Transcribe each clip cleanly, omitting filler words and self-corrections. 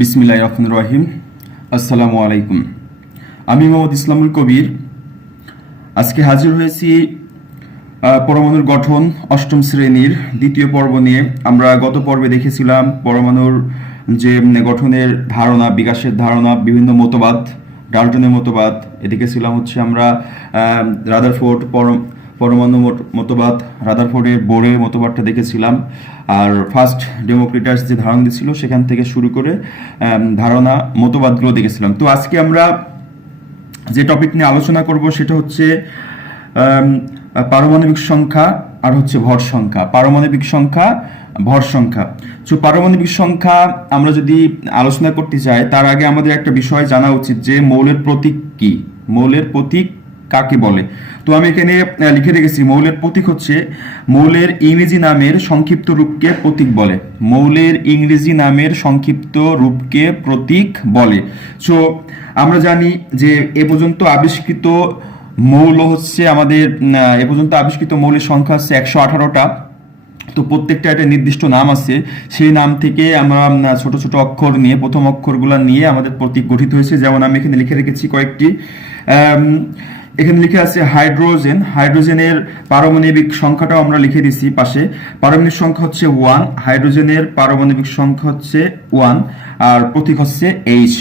বিসমিল্লাহির রহমানির রহিম। আসসালামু আলাইকুম। আমি মোহাম্মদ ইসলামুল কবির। আজকে হাজির হয়েছি পরমাণুর গঠন অষ্টম শ্রেণীর দ্বিতীয় পর্ব নিয়ে। আমরা গত পর্বে দেখেছিলাম পরমাণুর যে গঠনের ধারণা, বিকাশের ধারণা, বিভিন্ন মতবাদ, ডাল্টনের মতবাদ। এদিকে ছিলাম হচ্ছে আমরা রাদারফোর্ড পরমাণু মতবাদ, রাদারফোর্ডের বোরের মতবাদটা দেখেছিলাম। আর ফার্স্ট ডেমোক্রিটাস যে ধারণা দিয়েছিল সেখান থেকে শুরু করে ধারণা মতবাদগুলো দেখেছিলাম। তো আজকে আমরা যে টপিক নিয়ে আলোচনা করব সেটা হচ্ছে পারমাণবিক সংখ্যা আর হচ্ছে ভর সংখ্যা। পারমাণবিক সংখ্যা, ভর সংখ্যা। তো পারমাণবিক সংখ্যা আমরা যদি আলোচনা করতে চাই তার আগে আমাদের একটা বিষয় জানা উচিত যে মৌলের প্রতীক কি, মৌলের প্রতীক কাকে বলে। তো আমি এখানে লিখে রেখেছি মৌলের প্রতীক হচ্ছে মৌলের ইংরেজি নামের সংক্ষিপ্ত রূপকে প্রতীক বলে। মৌলের ইংরেজি নামের সংক্ষিপ্ত রূপকে প্রতীক বলে। সো আমরা জানি যে এ পর্যন্ত আবিষ্কৃত মৌল হচ্ছে আমাদের এ পর্যন্ত আবিষ্কৃত মৌলের সংখ্যা হচ্ছে 118টা। তো প্রত্যেকটা একটা নির্দিষ্ট নাম আছে, সেই নাম থেকে আমরা ছোট ছোট অক্ষর নিয়ে, প্রথম অক্ষরগুলো নিয়ে আমাদের প্রতীক গঠিত হয়েছে। যেমন আমি এখানে লিখে রেখেছি কয়েকটি। এখানে লিখে আছে হাইড্রোজেন। হাইড্রোজেনের পারমাণবিক সংখ্যাটাও আমরা লিখে দিছি পাশে। পারমাণবিক সংখ্যা হচ্ছে 1। হাইড্রোজেনের পারমাণবিক সংখ্যা হচ্ছে 1 আর প্রতীক হচ্ছে H।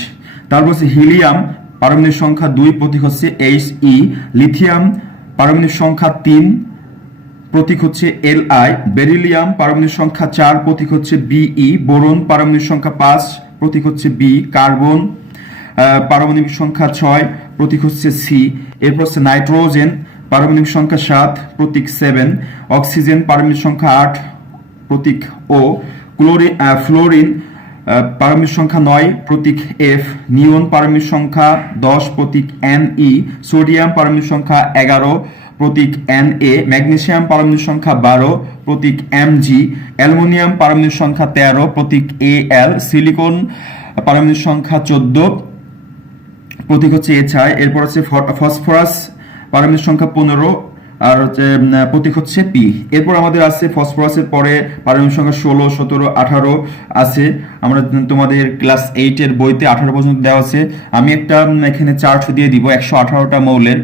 তারপর হচ্ছে হিলিয়াম, পারমাণবিক সংখ্যা 2, প্রতীক হচ্ছে He। লিথিয়াম পারমাণবিক সংখ্যা 3, প্রতীক হচ্ছে Li। বেরিলিয়াম পারমাণবিক সংখ্যা 4, প্রতীক হচ্ছে Be। বোরন পারমাণবিক সংখ্যা 5, প্রতীক হচ্ছে B। কার্বন পারমাণবিক সংখ্যা 6, প্রতীক হচ্ছে C। এরপর হচ্ছে নাইট্রোজেন পারমাণবিক সংখ্যা 7, প্রতীক 7। অক্সিজেন পারমাণবিক সংখ্যা 8, প্রতীক O। ফ্লোরিন পারমাণবিক সংখ্যা 9, প্রতীক F। নিয়ন পারমাণবিক সংখ্যা 10, প্রতীক Ne। সোডিয়াম পারমাণবিক সংখ্যা 11, প্রতীক Na। ম্যাগনেসিয়াম পারমাণবিক সংখ্যা 12, প্রতীক Mg। অ্যালুমিনিয়াম পারমাণবিক সংখ্যা 13, প্রতীক Al। সিলিকন পারমাণবিক সংখ্যা 14, প্রতীক হচ্ছে HI। এরপর হচ্ছে ফসফরাস পারমাণবিক সংখ্যা 15 আর হচ্ছে প্রতীক হচ্ছে P। এরপর আমাদের আছে ফসফরাসের পরে পারমাণবিক সংখ্যা 16, 17, 18 আছে। আমরা তোমাদের ক্লাস 8 এর বইতে 18 পর্যন্ত দেওয়া আছে। আমি একটা এখানে চার্ট দিয়ে দিব 118টা মৌলের,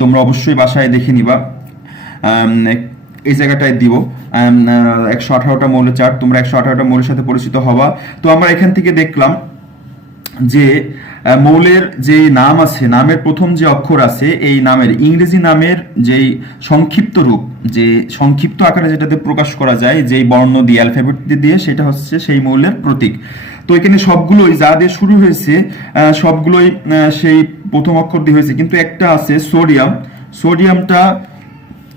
তোমরা অবশ্যই বাসায় দেখে নিবা। এই জায়গাটায় দিব 118টা মৌলের চার্ট, তোমরা 118টা মৌলের সাথে পরিচিত হবা। তো আমরা এখান থেকে দেখলাম যে মৌলের যে নাম আছে, নামের প্রথম যে অক্ষর আছে, এই নামের ইংরেজি নামের যেই সংক্ষিপ্ত রূপ, যে সংক্ষিপ্ত আকারে যেটাতে প্রকাশ করা যায়, যেই বর্ণ দিয়ে, অ্যালফাবেট দিয়ে, সেটা হচ্ছে সেই মৌলের প্রতীক। তো এখানে সবগুলোই যা দিয়ে শুরু হয়েছে সবগুলোই সেই প্রথম অক্ষর দিয়ে হয়েছে, কিন্তু একটা আছে সোডিয়াম। সোডিয়ামটা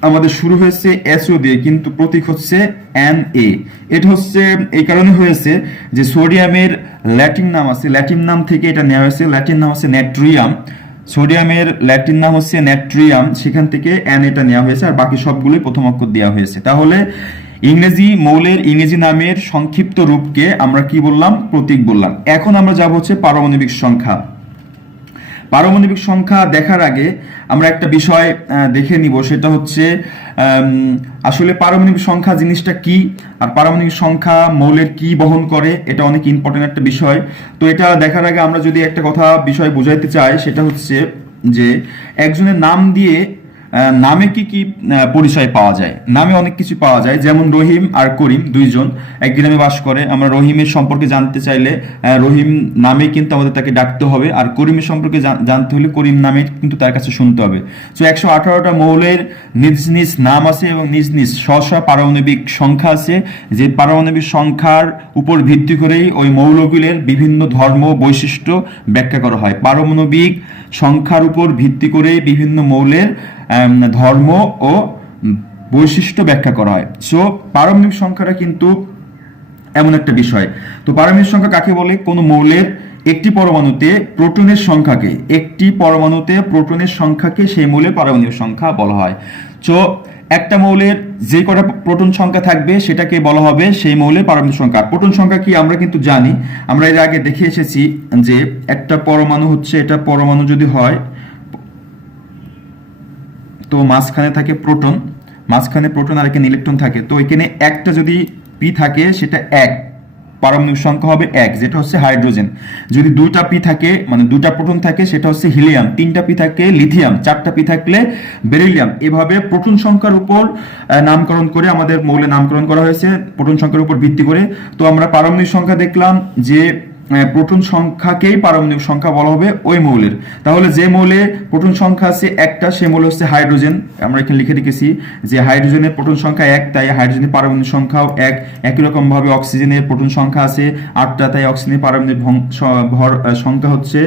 আমাদের শুরু হয়েছে SO দিয়ে, কিন্তু প্রতীক হচ্ছে Na। এটা হচ্ছে এই কারণে হয়েছে যে সোডিয়ামের ল্যাটিন নাম আছে, ল্যাটিন নাম থেকে এটা নেওয়া হয়েছে। ল্যাটিন নাম হচ্ছে নেট্রিয়াম। সোডিয়ামের ল্যাটিন নাম হচ্ছে নেট্রিয়াম, সেখান থেকে এটা নেওয়া হয়েছে, আর বাকি সবগুলোই প্রথম অক্ষর দেওয়া হয়েছে। তাহলে ইংরেজি মৌলের ইংরেজি নামের সংক্ষিপ্ত রূপকে আমরা কি বললাম? প্রতীক বললাম। এখন আমরা যাব হচ্ছে পারমাণবিক সংখ্যা। পারমাণবিক সংখ্যা দেখার আগে আমরা একটা বিষয় দেখে নিব, সেটা হচ্ছে আসলে পারমাণবিক সংখ্যা জিনিসটা কি, আর পারমাণবিক সংখ্যা মৌলের কি বহন করে, এটা অনেক ইম্পর্টেন্ট একটা বিষয়। তো এটা দেখার আগে আমরা যদি একটা বিষয় বুঝাইতে চাই, সেটা হচ্ছে যে একজনের নাম দিয়ে নামে কি কি পরিচয় পাওয়া যায়। নামে অনেক কিছু পাওয়া যায়, যেমন রহিম আর করিম দুইজন এক গ্রামে বাস করে। আমরা রহিমের সম্পর্কে জানতে চাইলে রহিম নামে কিন্তু আমাদের তাকে ডাকতে হবে, আর করিমের সম্পর্কে জানতে হলে করিম নামে কিন্তু তার কাছে শুনতে হবে। তো 118টা মৌলের নিজ নিজ নাম আছে এবং নিজ নিজ স্ব পারমাণবিক সংখ্যা আছে, যে পারমাণবিক সংখ্যার উপর ভিত্তি করেই ওই মৌলগুলির বিভিন্ন ধর্ম বৈশিষ্ট্য ব্যাখ্যা করা হয়। পারমাণবিক সংখ্যার উপর ভিত্তি করে বিভিন্ন মৌলের ধর্ম ও বৈশিষ্ট্য ব্যাখ্যা করা হয়। সো পারমাণবিক সংখ্যাটা কিন্তু এমন একটা বিষয়। তো পারমাণবিক সংখ্যা কাকে বলে? কোনো মৌলের একটি পরমাণুতে প্রোটনের সংখ্যাকে সেই মৌলের পারমাণবিক সংখ্যা বলা হয়। সো একটা মৌলের যে কটা প্রোটন সংখ্যা থাকবে সেটাকে বলা হবে সেই মৌলের পারমাণবিক সংখ্যা। প্রোটন সংখ্যা কি আমরা কিন্তু জানি, আমরা এর আগে দেখে এসেছি যে একটা পরমাণু হচ্ছে, এটা পরমাণু যদি হয় তো মাঝখানে থাকে প্রোটন, আর এখানে ইলেকট্রন থাকে। তো এখানে একটা যদি পি থাকে সেটা 1, পারমাণবিক সংখ্যা হবে 1, যেটা হচ্ছে হাইড্রোজেন। যদি 2টা পি থাকে মানে 2টা প্রোটন থাকে সেটা হচ্ছে হিলিয়াম, 3টা পি থাকে লিথিয়াম, 4টা পি থাকলে বেরিলিয়াম। এভাবে প্রোটন সংখ্যার উপর নামকরণ করে আমাদের মৌলের নামকরণ করা হয়েছে প্রোটন সংখ্যার উপর ভিত্তি করে। তো আমরা পারমাণবিক সংখ্যা দেখলাম যে প্রোটন সংখ্যাকেই পারমাণবিক সংখ্যা বলা হবে ওই মৌলের। তাহলে যে মৌলে প্রোটন সংখ্যা আছে একটা সে মৌল হচ্ছে হাইড্রোজেন। আমরা এখানে লিখে রেখেছি যে হাইড্রোজেনের প্রোটন সংখ্যা 1, তাই হাইড্রোজেনের পারমাণবিক সংখ্যাও 1। একই রকম ভাবে অক্সিজেনের প্রোটন সংখ্যা আছে 8টা, তাই অক্সিজেনের পারমাণবিক ভর সংখ্যা হচ্ছে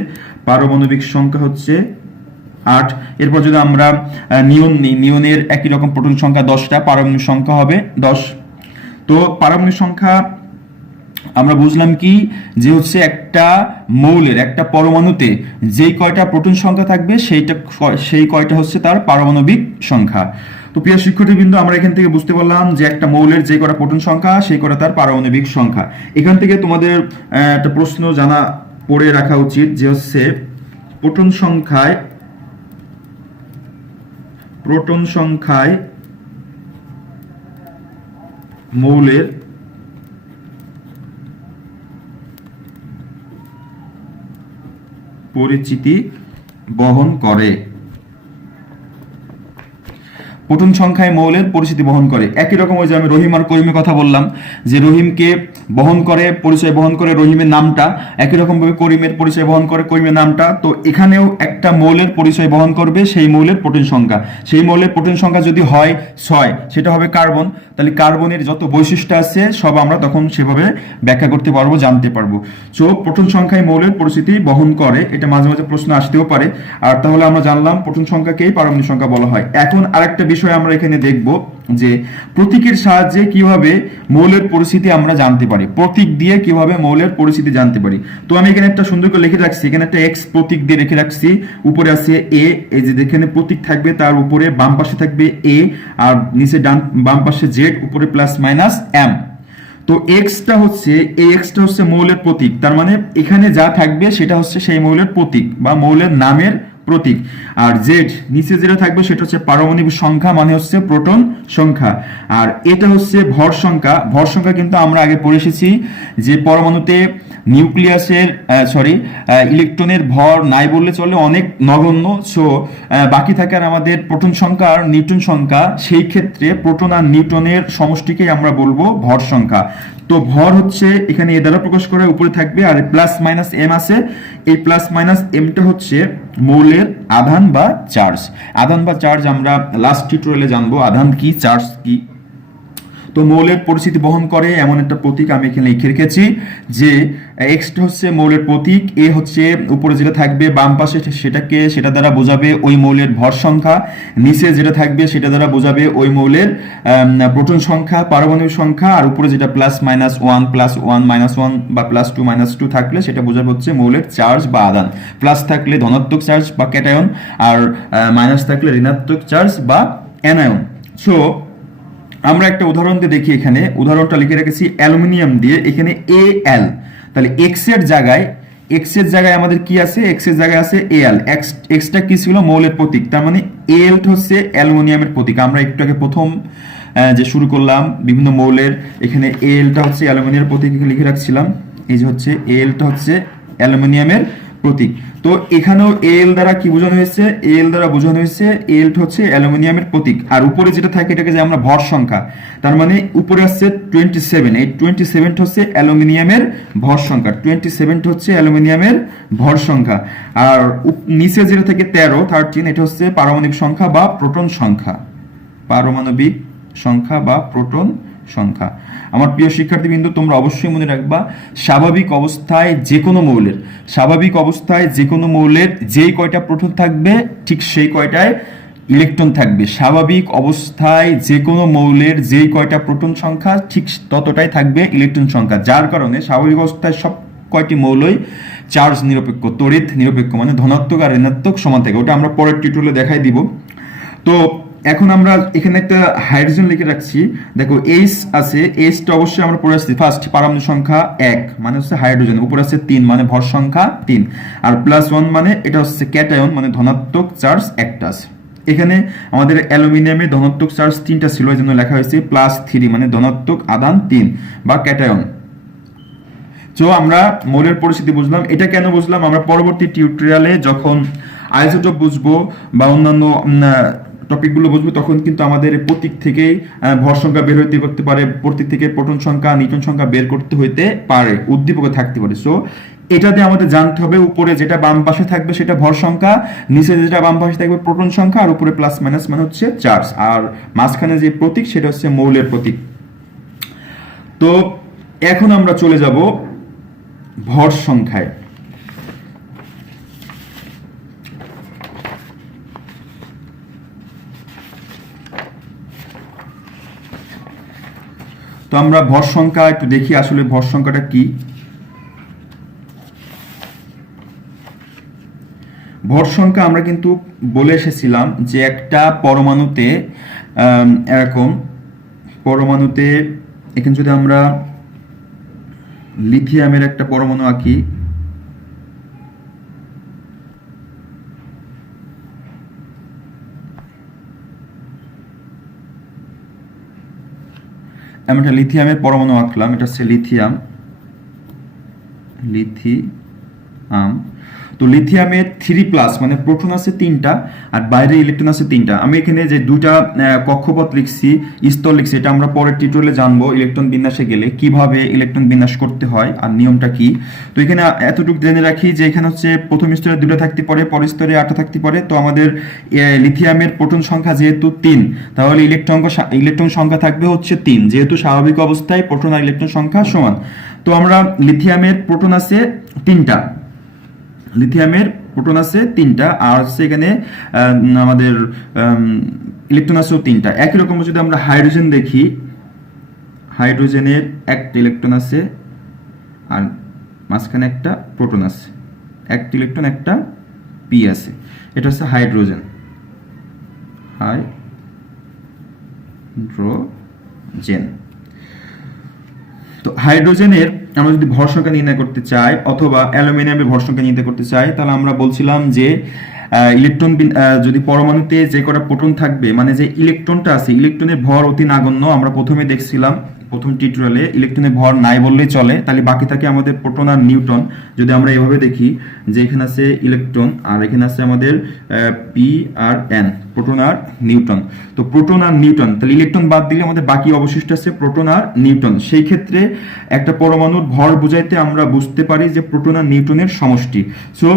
পারমাণবিক সংখ্যা হচ্ছে 8। এরপর যদি আমরা নিয়ন নিই, নিয়নের একই রকম প্রোটন সংখ্যা 10টা, পারমাণবিক সংখ্যা হবে 10। তো পারমাণবিক সংখ্যা আমরা বুঝলাম কি যে হচ্ছে একটা মৌলের একটা পরমাণুতে যেই কয়টা প্রোটন সংখ্যা থাকবে সেই কয়টা হচ্ছে তার পারমাণবিক সংখ্যা। তো প্রিয় শিক্ষার্থীবৃন্দ, আমরা এখান থেকে বুঝতে পারলাম যে একটা মৌলের যে কয়টা প্রোটন সংখ্যা সেই কয়টা তার পারমাণবিক সংখ্যা। এখান থেকে তোমাদের একটা প্রশ্ন জানা পড়ে রাখা উচিত যে হচ্ছে প্রোটন সংখ্যায় মৌলের পরিচিতি বহন করে। প্রোটন সংখ্যায় মৌলের পরিচিতি বহন করে। একই রকম ওই যে আমি রহিম আর করিমের কথা বললাম যে রহিমকে বহন করে পরিচয় বহন করে রহিমের নামটা, একই রকম ভাবে করিমের পরিচয় বহন করে করিমের নামটা। তো এখানেও একটা মৌলের পরিচয় বহন করবে সেই মৌলের প্রোটন সংখ্যা। সেই মৌলের প্রোটন সংখ্যা যদি হয় 6 সেটা হবে কার্বন। তাহলে কার্বনের যত বৈশিষ্ট্য আছে সব আমরা তখন সেভাবে ব্যাখ্যা করতে পারবো, জানতে পারবো। সো প্রোটন সংখ্যায় মৌলের পরিচিতি বহন করে, এটা মাঝে মাঝে প্রশ্ন আসতেও পারে। আর তাহলে আমরা জানলাম প্রোটন সংখ্যাকেই পারমাণবিক সংখ্যা বলা হয়। এখন আরেকটা বিষয় আমরা এখানে দেখব যে প্রতীকের সাহায্যে কিভাবে মৌলের পরিস্থিতি আমরা জানতে পারি, প্রতীক দিয়ে কিভাবে মৌলের পরিস্থিতি জানতে পারি। তো আমি এখানে একটা সুন্দর করে লিখে রাখছি, এখানে একটা এক্স প্রতীক দিয়ে রেখে রাখছি, উপরে আছে এ, এই যে যেখানে প্রতীক থাকবে তার উপরে বাম পাশে থাকবে এ, আর নিচে বাম পাশে জেড, উপরে প্লাস মাইনাস এম। তো এক্সটা হচ্ছে মৌলের প্রতীক, তার মানে এখানে যা থাকবে সেটা হচ্ছে সেই মৌলের প্রতীক বা মৌলের নামের প্রতীক। আর জেড নিচে যেটা থাকবে সেটা হচ্ছে পারমাণবিক সংখ্যা, মানে হচ্ছে প্রোটন সংখ্যা। আর এটা হচ্ছে ভর সংখ্যা। ভর সংখ্যা কিন্তু আমরা আগে পড়ে এসেছি যে পরমাণুতে নিউক্লিয়াসের ইলেকট্রনের ভর নাই বললে চলে, অনেক নগণ্য। সো বাকি থাকে আর আমাদের প্রোটন সংখ্যা আর নিউটন সংখ্যা। সেই ক্ষেত্রে প্রোটন আর নিউটনের সমষ্টিকেই আমরা বলবো ভর সংখ্যা। তো ভর হচ্ছে এখানে এ দ্বারা প্রকাশ করা, উপরে থাকবে, আর প্লাস মাইনাস এম আছে। এই প্লাস মাইনাস এমটা হচ্ছে মৌলের আধান বা চার্জ। আধান বা চার্জ আমরা লাস্ট টিউটোরিয়ালে জানবো আধান কি, চার্জ কি। তো মৌলের পরিচিতি বহন করে এমন একটা প্রতীক আমি এখানে লিখে রেখেছি যে এক্সটা হচ্ছে মৌলের প্রতীক, এ হচ্ছে উপরে যেটা থাকবে বাম পাশে সেটা দ্বারা বোঝাবে ওই মৌলের ভর সংখ্যা, নিচে যেটা থাকবে সেটা দ্বারা বোঝাবে ওই মৌলের প্রোটন সংখ্যা, পারমাণবিক সংখ্যা, আর উপরে যেটা প্লাস মাইনাস 1 প্লাস 1 মাইনাস 1 বা প্লাস 2 মাইনাস 2 থাকলে সেটা বোঝাবে হচ্ছে মৌলের চার্জ বা আধান। প্লাস থাকলে ধনাত্মক চার্জ বা ক্যাটায়ন, আর মাইনাস থাকলে ঋণাত্মক চার্জ বা অ্যানায়ন। সো আমরা একটা উদাহরণ দিয়ে দেখি, এখানে উদাহরণটা লিখে রেখেছি অ্যালুমিনিয়াম দিয়ে, এখানে এল। তাহলে এক্স এর জায়গায় আমাদের কি আছে, এক্স এর জায়গায় আছে এল। এক্সটা কি ছিল, মৌলের প্রতীক, তার মানে এল হচ্ছে অ্যালুমিনিয়ামের প্রতীক। আমরা একটু আগে প্রথম যে শুরু করলাম বিভিন্ন মৌলের, এখানে এলটা হচ্ছে অ্যালুমিনিয়ামের প্রতীক লিখে রাখছিলাম। এই যে হচ্ছে এলটা হচ্ছে অ্যালুমিনিয়ামের প্রতীক। তো এখানেও এল দ্বারা কি বোঝানো হয়েছে, এল হচ্ছে অ্যালুমিনিয়ামের প্রতীক। আর উপরে যেটা থাকে এটাকে যে আমরা ভর সংখ্যা, তার মানে উপরে আসছে 27, এই 27 হচ্ছে অ্যালুমিনিয়ামের ভর সংখ্যা, 27 হচ্ছে অ্যালুমিনিয়ামের ভর সংখ্যা। আর নিচে যেটা থাকে 13 এটা হচ্ছে পারমাণবিক সংখ্যা বা প্রোটন সংখ্যা, পারমাণবিক সংখ্যা বা প্রোটন সংখ্যা। আমার প্রিয় শিক্ষার্থীবৃন্দ, তোমরা অবশ্যই মনে রাখবা স্বাভাবিক অবস্থায় যে কোনো মৌলের যেই কয়টা প্রোটন থাকবে ঠিক সেই কয়টায় ইলেকট্রন থাকবে। স্বাভাবিক অবস্থায় যে কোনো মৌলের যেই কয়টা প্রোটন সংখ্যা ঠিক ততটাই থাকবে ইলেকট্রন সংখ্যা। যার কারণে স্বাভাবিক অবস্থায় সব কয়টি মৌলই চার্জ নিরপেক্ষ, তড়িৎ নিরপেক্ষ, মানে ধনাত্মক আর ঋণাত্মক সমান থাকে। ওটা আমরা পরের টিউটোরিয়ালে দেখাই দিব। তো এখন আমরা এখানে একটা হাইড্রোজেন লিখে রাখছি, দেখো এইচ আছে, এইচটা অবশ্যই আমরা পড়ে আসছি। ফার্স্ট পারমাণবিক সংখ্যা 1 মানে হচ্ছে হাইড্রোজেন, উপরে আছে 3 মানে ভর সংখ্যা 3, আর প্লাস 1 মানে এটা হচ্ছে ক্যাটায়ন, মানে ধনাত্মক চার্জ একটা আছে। এখানে আমাদের অ্যালুমিনিয়ামে ধনাত্মক চার্জ 3টা ছিল, এই জন্য লেখা হয়েছে +3 মানে ধনাত্মক আধান 3 বা ক্যাটায়ন। তো আমরা মৌলের পরিস্থিতি বুঝলাম। এটা কেন বুঝলাম, আমরা পরবর্তী টিউটোরিয়ালে যখন আইসোটোপ বুঝবো বা অন্যান্য টপিকগুলো বুঝবো তখন কিন্তু আমাদের প্রতীক থেকেই ভর সংখ্যা বের হইতে করতে পারে, প্রতীক থেকে প্রোটন সংখ্যা নিউটন সংখ্যা বের করতে হইতে পারে, উদ্দীপক থাকতে পারে। সো এটাতে আমাদের জানতে হবে উপরে যেটা বাম পাশে থাকবে সেটা ভর সংখ্যা, নিচে যেটা বাম পাশে থাকবে প্রোটন সংখ্যা, আর উপরে প্লাস মাইনাস মানে হচ্ছে চার্জ, আর মাঝখানে যে প্রতীক সেটা হচ্ছে মৌলের প্রতীক। তো এখন আমরা চলে যাব ভর সংখ্যায়। তো আমরা ভর সংখ্যা একটু দেখি আসলে ভর সংখ্যাটা কি। ভর সংখ্যা আমরা কিন্তু বলে এসেছিলাম যে একটা পরমাণুতে এরকম পরমাণুতে এখানে যদি আমরা লিথিয়ামের একটা পরমাণু আঁকি, আমি একটা লিথিয়ামের পরমাণু আঁকলাম, এটা হচ্ছে লিথিয়াম। তো লিথিয়ামের 3+ মানে প্রোটন আছে 3টা আর বাইরে ইলেকট্রন আছে 3টা। আমি এখানে যে দুইটা কক্ষপথ লিখছি, স্তর লিখছি, এটা আমরা পরের টিউটোরিয়ালে জানবো ইলেকট্রন বিন্যাসে গেলে কিভাবে ইলেকট্রন বিন্যাস করতে হয় আর নিয়মটা কি। তো এখানে এতটুকু জেনে রাখি যে এখানে হচ্ছে প্রথম স্তরে 2টা থাকতে পারে, পরের স্তরে 8টা থাকতে পারে। তো আমাদের লিথিয়ামের প্রোটন সংখ্যা যেহেতু 3, তাহলে ইলেকট্রন সংখ্যা থাকবে হচ্ছে 3, যেহেতু স্বাভাবিক অবস্থায় প্রোটন আর ইলেকট্রন সংখ্যা সমান। তো আমরা লিথিয়ামের প্রোটন আছে 3টা, লিথিয়ামের প্রোটন আছে 3টা, আর হচ্ছে এখানে আমাদের ইলেকট্রন আছে 3টা। একই রকম যদি আমরা হাইড্রোজেন দেখি, হাইড্রোজেনের একটা ইলেকট্রন আছে আর মাঝখানে একটা প্রোটন আছে, একটা ইলেকট্রন একটা পি আছে, এটা হচ্ছে হাইড্রোজেন। তো হাইড্রোজেনের আমরা যদি ভর সংখ্যা নির্ণয় করতে চাই অথবা অ্যালুমিনিয়ামের ভর সংখ্যা নির্ণয় করতে চাই, তাহলে আমরা বলছিলাম যে ইলেকট্রন যদি পরমাণুতে যে কটা প্রোটন থাকবে মানে যে ইলেকট্রনটা আছে, ইলেকট্রনের ভর অতি নগণ্য। আমরা প্রথমে দেখছিলাম প্রথম টিউটোরিয়ালে ইলেকট্রনের ভর নাই বললেই চলে, তাহলে বাকি থাকে আমাদের প্রোটন আর নিউট্রন। যদি আমরা এভাবে দেখি যে এখানে আছে ইলেকট্রন আর এখানে আছে আমাদের পি আর এন, প্রোটন আর নিউট্রন। তো প্রোটন আর নিউট্রন, তাহলে ইলেকট্রন বাদ দিলে আমাদের বাকি অবশিষ্ট আছে প্রোটন আর নিউট্রন। সেই ক্ষেত্রে একটা পরমাণুর ভর বোঝাইতে আমরা বুঝতে পারি যে প্রোটন আর নিউট্রনের সমষ্টি। সো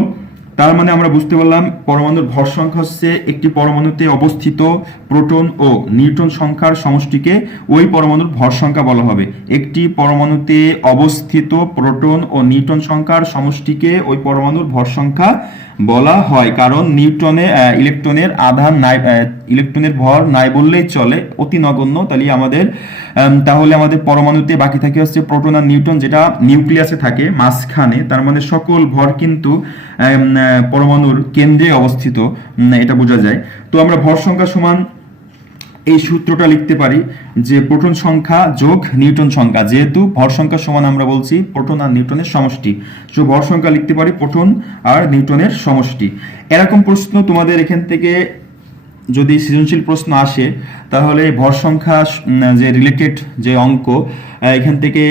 তার মানে আমরা বুঝতে পারলাম পরমাণুর ভর সংখ্যা হচ্ছে একটি পরমাণুতে অবস্থিত প্রোটন ও নিউট্রন সংখ্যার সমষ্টিকে ওই পরমাণুর ভর সংখ্যা বলা হবে। একটি পরমাণুতে অবস্থিত প্রোটন ও নিউট্রন সংখ্যার সমষ্টিকে ওই পরমাণুর ভর সংখ্যা বলা হয়, কারণ ইলেকট্রনের আধান নাই, ইলেকট্রনের ভর নাই বললেই চলে, অতি নগণ্য। তাহলে আমাদের পরমাণুতে বাকি থাকে হচ্ছে প্রোটন আর নিউট্রন, যেটা নিউক্লিয়াসে থাকে মাঝখানে। তার মানে সকল ভর কিন্তু পরমাণুর কেন্দ্রে অবস্থিত, এটা বোঝা যায়। তো আমরা ভর সংখ্যা সমান এই সূত্রটা লিখতে পারি যে প্রোটন সংখ্যা যোগ নিউট্রন সংখ্যা, যেহেতু ভর সংখ্যা সমান আমরা বলছি প্রোটন আর নিউট্রনের সমষ্টি। সো ভর সংখ্যা লিখতে পারি প্রোটন আর নিউট্রনের সমষ্টি। এরকম প্রশ্ন তোমাদের এখান থেকে যদি সৃজনশীল প্রশ্ন আসে তাহলে ভর সংখ্যা যে রিলেটেড যে অঙ্ক, এখান থেকে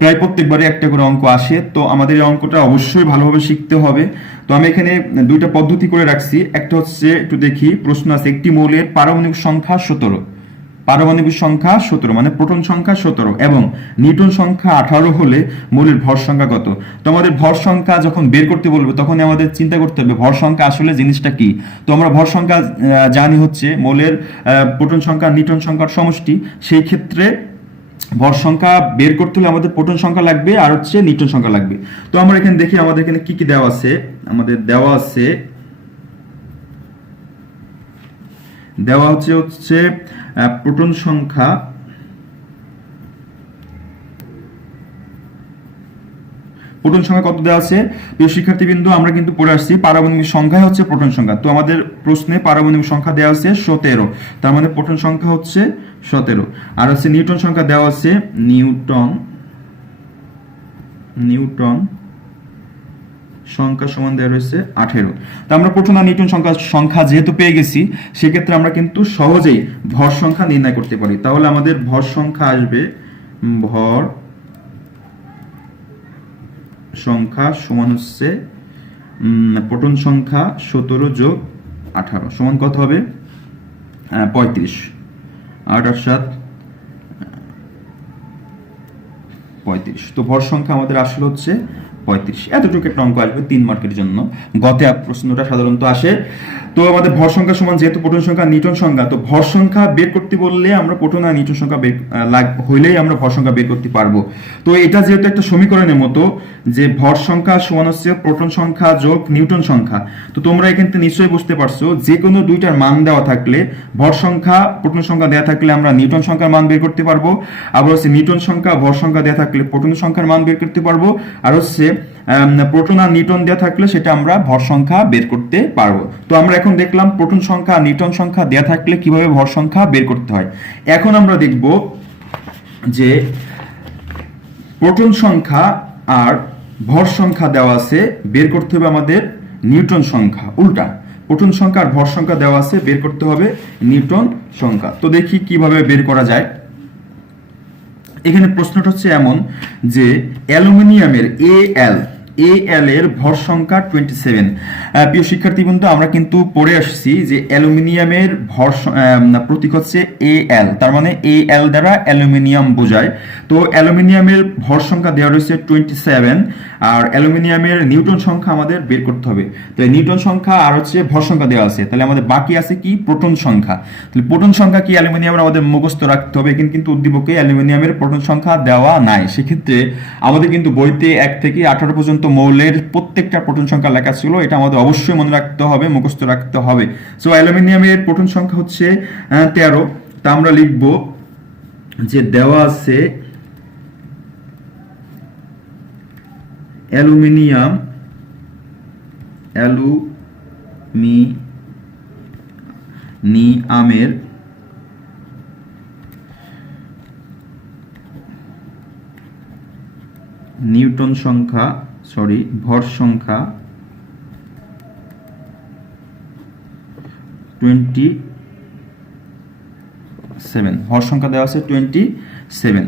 প্রায় প্রত্যেকবারে একটা করে অঙ্ক আসে। তো আমাদের এই অঙ্কটা অবশ্যই ভালোভাবে শিখতে হবে। তো আমি এখানে দুইটা পদ্ধতি করে রাখছি। একটা হচ্ছে একটু দেখি, প্রশ্ন আছে একটি মৌলের পারমাণবিক সংখ্যা 17, পারমাণবিক সংখ্যা 17 মানে প্রোটন সংখ্যা 17 এবং নিউট্রন সংখ্যা 18 হলে মৌলের ভর সংখ্যা কত? তো আমাদের ভর সংখ্যা যখন বের করতে বলবে তখন আমাদের চিন্তা করতে হবে ভর সংখ্যা আসলে জিনিসটা কি। তো আমরা ভর সংখ্যা জানি হচ্ছে মৌলের প্রোটন সংখ্যা নিউট্রন সংখ্যার সমষ্টি। সেই ক্ষেত্রে ভর সংখ্যা বের করতে হলে আমাদের প্রোটন সংখ্যা লাগবে আর হচ্ছে নিউট্রন সংখ্যা লাগবে। তো আমরা এখানে দেখি আমাদের এখানে কি কি দেওয়া আছে। আমাদের দেওয়া হচ্ছে প্রোটন সংখ্যা, প্রোটন সংখ্যা কত দেওয়া আছে? প্রিয় শিক্ষার্থীবৃন্দ, আমরা কিন্তু পড়ে আসছি পারমাণবিক সংখ্যা হচ্ছে প্রোটন সংখ্যা। তো আমাদের প্রশ্নে পারমাণবিক সংখ্যা দেওয়া আছে 17, তার মানে প্রোটন সংখ্যা হচ্ছে 17। আর হচ্ছে নিউট্রন সংখ্যা দেওয়া আছে নিউট্রন সংখ্যা সমান দেওয়া রয়েছে 18। তো আমরা প্রোটন আর নিউট্রন সংখ্যা যেহেতু পেয়ে গেছি, সেক্ষেত্রে আমরা কিন্তু সহজেই ভর সংখ্যা নির্ণয় করতে পারি। তাহলে আমাদের ভর সংখ্যা আসবে সংখ্যা সমান হচ্ছে প্রোটন সংখ্যা 17 যোগ 18 সমান কত হবে? 35। 8 আর 7 35। তো ভর সংখ্যা আমাদের আসলে হচ্ছে 35। এতটুকু একটা অঙ্ক আসবে 3 মার্কের জন্য। গতে প্রশ্নটা সাধারণত আসে। তো আমাদের ভর সংখ্যা সমান যেহেতু প্রোটন সংখ্যা নিউটন সংখ্যা, তো ভর সংখ্যা বের করতে বললে আমরা প্রোটন আর নিউটন সংখ্যা বের হইলেই আমরা ভর সংখ্যা বের করতে পারবো। তো এটা যেহেতু একটা সমীকরণের মতো যে ভর সংখ্যা সমান হচ্ছে প্রোটন সংখ্যা যোগ নিউটন সংখ্যা, তো তোমরা এখান থেকে নিশ্চয়ই বুঝতে পারছো যে কোনো দুইটার মান দেওয়া থাকলে ভর সংখ্যা প্রোটন সংখ্যা দেওয়া থাকলে আমরা নিউটন সংখ্যার মান বের করতে পারবো, আবার হচ্ছে নিউটন সংখ্যা ভর সংখ্যা দেওয়া থাকলে প্রোটন সংখ্যার মান বের করতে পারবো, আর হচ্ছে প্রোটন আর নিউটন দেওয়া থাকলে সেটা আমরা ভর সংখ্যা বের করতে পারবো। তো আমরা এখন দেখলাম প্রোটন সংখ্যা আর নিউটন সংখ্যা দেওয়া থাকলে কিভাবে ভর সংখ্যা বের করতে হয়। এখন আমরা দেখব যে প্রোটন সংখ্যা আর ভর সংখ্যা দেওয়া আছে, বের করতে হবে আমাদের নিউটন সংখ্যা। উল্টা, প্রোটন সংখ্যা আর ভর সংখ্যা দেওয়া আছে, বের করতে হবে নিউটন সংখ্যা। তো দেখি কিভাবে বের করা যায়। এখানে প্রশ্নটা হচ্ছে এমন যে অ্যালুমিনিয়ামের এল এর ভর সংখ্যা 27। প্রিয় শিক্ষার্থী বন্ধু, আমরা কিন্তু পড়ে আসছি যে অ্যালুমিনিয়ামের ভর প্রতীক হচ্ছে এল, তার মানে এল দ্বারা অ্যালুমিনিয়াম বোঝায়। তো অ্যালুমিনিয়ামের ভর সংখ্যা দেওয়া রয়েছে 27, আর অ্যালুমিনিয়ামের নিউটন সংখ্যা আমাদের বের করতে হবে। তো নিউটন সংখ্যা আর হচ্ছে ভর সংখ্যা দেওয়া আছে, তাহলে আমাদের বাকি আছে কি? প্রোটন সংখ্যা। তাহলে প্রোটন সংখ্যা কি অ্যালুমিনিয়ামের আমাদের মুখস্থ রাখতে হবে, কিন্তু উদ্দীপকে অ্যালুমিনিয়ামের প্রোটন সংখ্যা দেওয়া নাই। সেক্ষেত্রে আমাদের কিন্তু বইতে 1 থেকে 18 পর্যন্ত মৌলের প্রত্যেকটা প্রোটন সংখ্যা লেখা ছিল, এটা আমাদের অবশ্যই মনে রাখতে হবে, মুখস্থ রাখতে হবে। সো অ্যালুমিনিয়ামের প্রোটন সংখ্যা হচ্ছে 13। তা আমরা লিখব যে দেওয়া আছে অ্যালুমিনিয়ামের নিউটন সংখ্যা ভর সংখ্যা 27, ভর সংখ্যা দেওয়া আছে 27।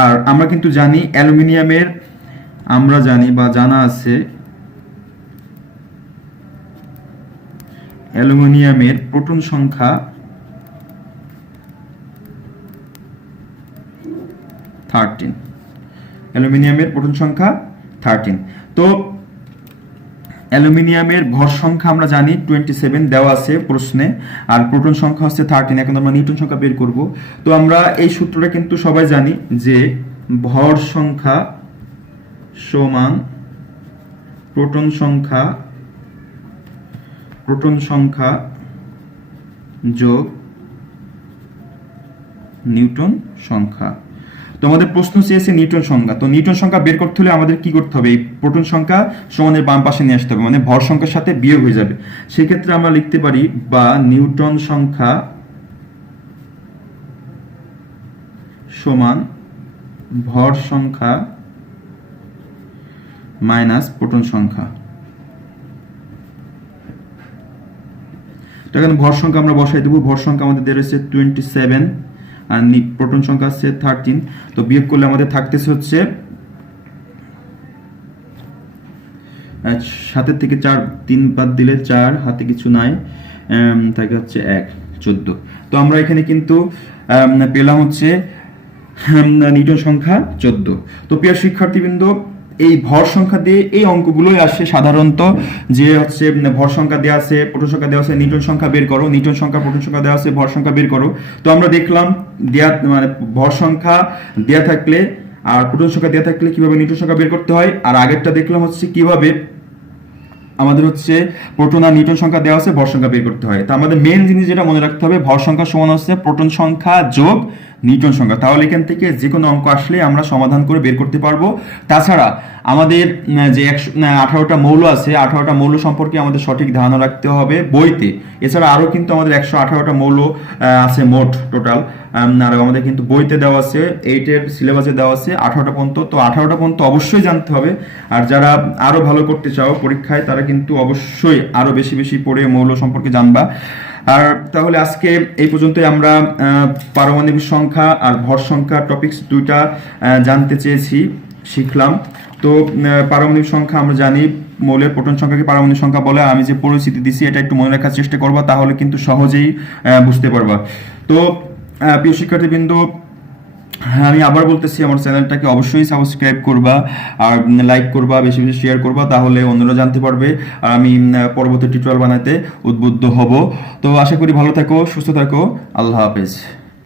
আর আমরা কিন্তু জানি অ্যালুমিনিয়ামের, আমরা জানি বা জানা আছে অ্যালুমিনিয়ামের প্রোটন সংখ্যা 13। অ্যালুমিনিয়ামের প্রোটন সংখ্যা 13। তো অ্যালুমিনিয়ামের ভর সংখ্যা আমরা জানি 27 দেওয়া আছে প্রশ্নে, আর প্রোটন সংখ্যা হচ্ছে 13। এখন আমরা নিউটন সংখ্যা বের করব। তো আমরা এই সূত্রটা কিন্তু সবাই জানি যে ভর সংখ্যা সমান প্রোটন সংখ্যা যোগ নিউটন সংখ্যা। তো আমাদের প্রশ্ন চেয়েছে নিউটন সংখ্যা। তো নিউটন সংখ্যা বের করতে হলে আমাদের কি করতে হবে? এই প্রোটন সংখ্যা সমানের বাম পাশে নিয়ে আসতে হবে, মানে ভর সংখ্যার সাথে বিয়োগ হয়ে যাবে। সেক্ষেত্রে আমরা লিখতে পারি বা নিউটন সংখ্যা সমান ভর সংখ্যা মাইনাস প্রোটন সংখ্যা। তো এখানে ভর সংখ্যা আমরা বসাই দেবো। ভর সংখ্যা আমাদের দেওয়া রয়েছে 27 আর প্রোটন সংখ্যা আছে 13। তো বিয়োগ করলে আমাদের থাকতেছে হচ্ছে 7 থেকে 4 3 বাদ দিলে 4, হাতে কিছু নাই, থাকে হচ্ছে 1, 14। তো আমরা এখানে কিন্তু পেলাম হচ্ছে নিউটন সংখ্যা 14। তো প্রিয় শিক্ষার্থীবৃন্দ, এই ভর সংখ্যা দিয়ে এই অঙ্কগুলোই আসে সাধারণত, যে হচ্ছে ভর সংখ্যা দেওয়া আছে, প্রোটন সংখ্যা দেওয়া আছে, নিউটন সংখ্যা বের করো, নিউটন সংখ্যা প্রোটন সংখ্যা দেওয়া আছে, ভর সংখ্যা বের করো। তো আমরা দেখলাম মানে ভর সংখ্যা দেওয়া থাকলে আর প্রোটন সংখ্যা দেওয়া থাকলে কিভাবে নিউটন সংখ্যা বের করতে হয়, আর আগেরটা দেখলাম হচ্ছে কিভাবে আমাদের হচ্ছে প্রোটন আর নিউটন সংখ্যা দেওয়া আছে, ভর সংখ্যা বের করতে হয়। তো আমাদের মেইন জিনিস যেটা মনে রাখতে হবে, ভর সংখ্যা সমান হচ্ছে প্রোটন সংখ্যা যোগ নিউটন সংখ্যা। তাহলে এখান থেকে যে কোনো অঙ্ক আসলে আমরা সমাধান করে বের করতে পারবো। তাছাড়া আমাদের যে 18টা মৌল আছে, 18টা মৌল সম্পর্কে আমাদের সঠিক ধারণা রাখতে হবে বইতে। এছাড়া আরও কিন্তু আমাদের 118টা মৌল আছে মোট টোটাল, আর আমাদের কিন্তু বইতে দেওয়া আছে, 8 এর সিলেবাসে দেওয়া আছে 18টা পর্যন্ত। তো 18টা পর্যন্ত অবশ্যই জানতে হবে। আর যারা আরো ভালো করতে চাও পরীক্ষায়, তারা কিন্তু অবশ্যই আরো বেশি বেশি পড়ে মৌল সম্পর্কে জানবা। আর তাহলে আজকে এই পর্যন্তই আমরা পারমাণবিক সংখ্যা আর ভর সংখ্যা টপিকস দুইটা জানতে চেয়েছি, শিখলাম। তো পারমাণবিক সংখ্যা আমরা জানি মৌলের প্রোটন সংখ্যাকে পারমাণবিক সংখ্যা বলে। আমি যে পরিচিতি দিছি এটা একটু মনে রাখার চেষ্টা করবা, তাহলে কিন্তু সহজেই বুঝতে পারবা। তো প্রিয় শিক্ষার্থীবৃন্দ, হ্যাঁ আমি আবার বলতেছি, আমার চ্যানেলটাকে অবশ্যই সাবস্ক্রাইব করবা আর লাইক করবা, বেশি বেশি শেয়ার করবা, তাহলে অন্যরা জানতে পারবে আর আমি পরবর্তী টিউটোরিয়াল বানাতে উদ্বুদ্ধ হব। তো আশা করি ভালো থাকো, সুস্থ থাকো, আল্লাহ হাফেজ।